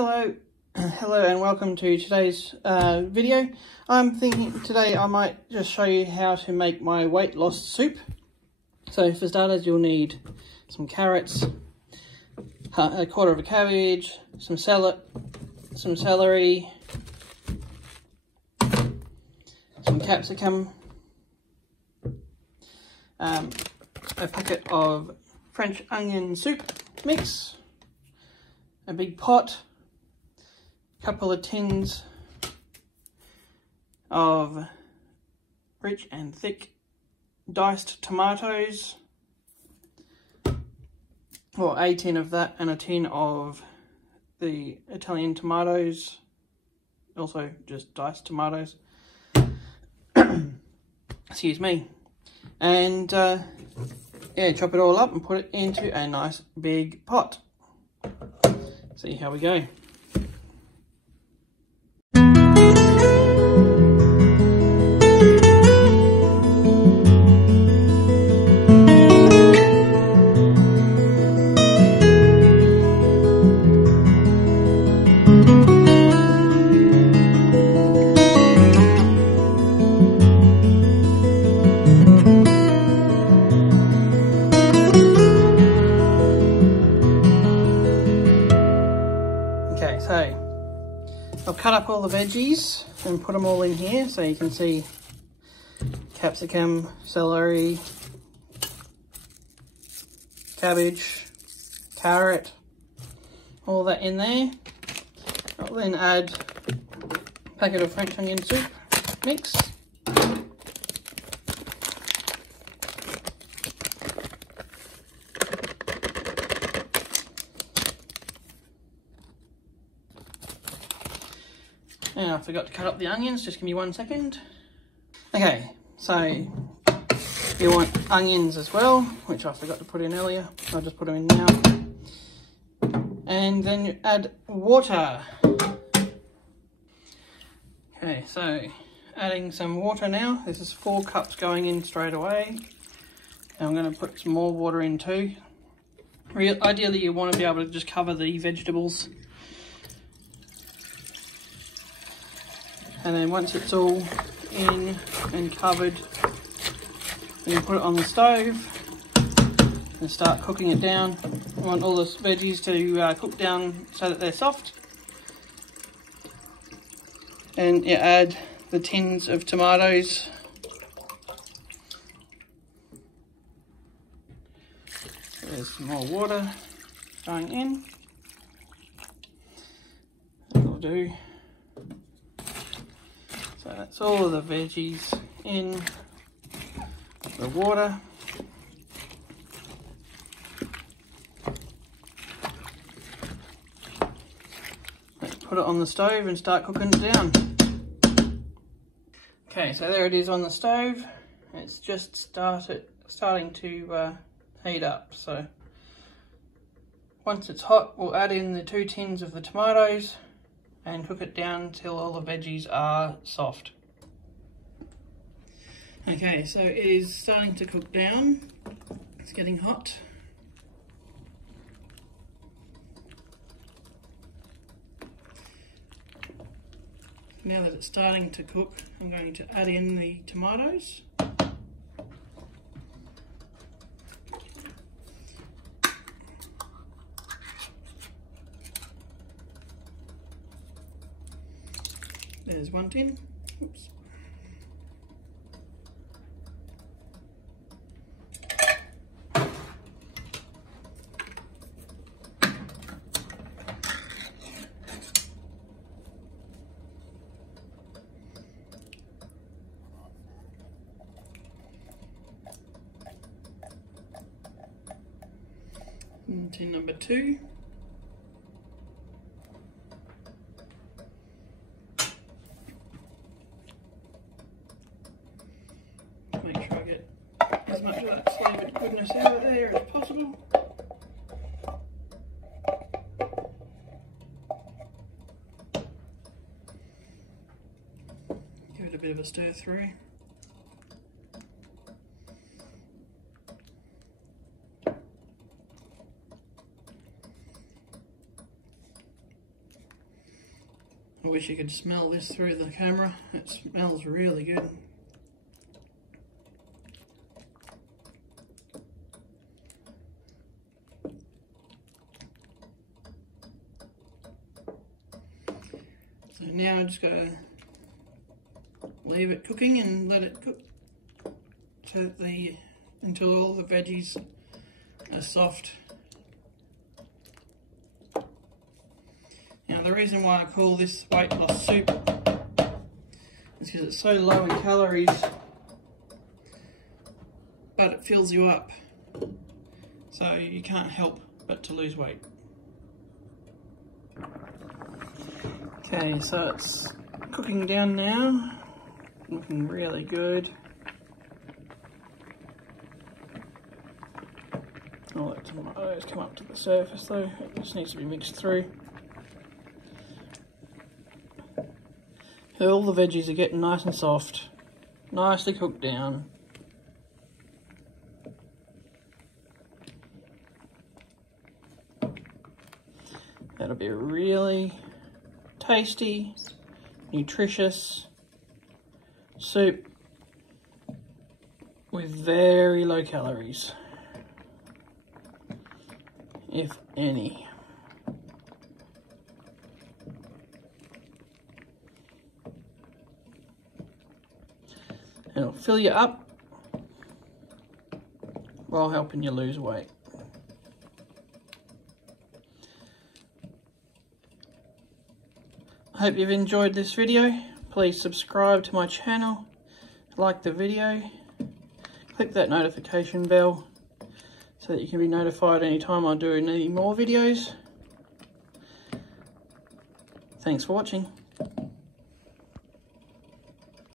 Hello, hello and welcome to today's video. I'm thinking today I might just show you how to make my weight loss soup. So for starters you'll need some carrots, a quarter of a cabbage, some celery, some capsicum, a packet of French onion soup mix, a big pot, a couple of tins of rich and thick diced tomatoes, or a tin of that, and a tin of the Italian tomatoes, also just diced tomatoes. Excuse me. And yeah, chop it all up and put it into a nice big pot. See how we go. Okay, so I've cut up all the veggies and put them all in here, so you can see capsicum, celery, cabbage, carrot, all that in there. I'll then add a packet of French onion soup mix. And I forgot to cut up the onions, just give me 1 second. Okay, so you want onions as well, which I forgot to put in earlier. I'll just put them in now. And then you add water. Okay, so adding some water now. This is 4 cups going in straight away. And I'm going to put some more water in too. Ideally you want to be able to just cover the vegetables. And then once it's all in and covered, then you put it on the stove and start cooking it down. You want all the veggies to cook down so that they're soft. And you add the tins of tomatoes. There's some more water going in. That'll do. So that's all of the veggies in the water. Let's put it on the stove and start cooking it down. Okay, so there it is on the stove. It's just starting to heat up. So once it's hot, we'll add in the 2 tins of the tomatoes and cook it down until all the veggies are soft. Okay, so it is starting to cook down. It's getting hot. Now that it's starting to cook, I'm going to add in the tomatoes. There's 1 tin. Oops. And tin number 2. Make sure I get as much of that flavoured goodness out of there as possible. Give it a bit of a stir through. I wish you could smell this through the camera. It smells really good. So now I just gotta leave it cooking and let it cook until all the veggies are soft. Now the reason why I call this weight loss soup is because it's so low in calories, but it fills you up, so you can't help but to lose weight. Okay, so it's cooking down now, looking really good. I'll let some of those come up to the surface though, it just needs to be mixed through. All the veggies are getting nice and soft, nicely cooked down. That'll be a really tasty, nutritious soup with very low calories, if any. It'll fill you up while helping you lose weight. I hope you've enjoyed this video. Please subscribe to my channel, like the video, click that notification bell so that you can be notified anytime I do any more videos. Thanks for watching.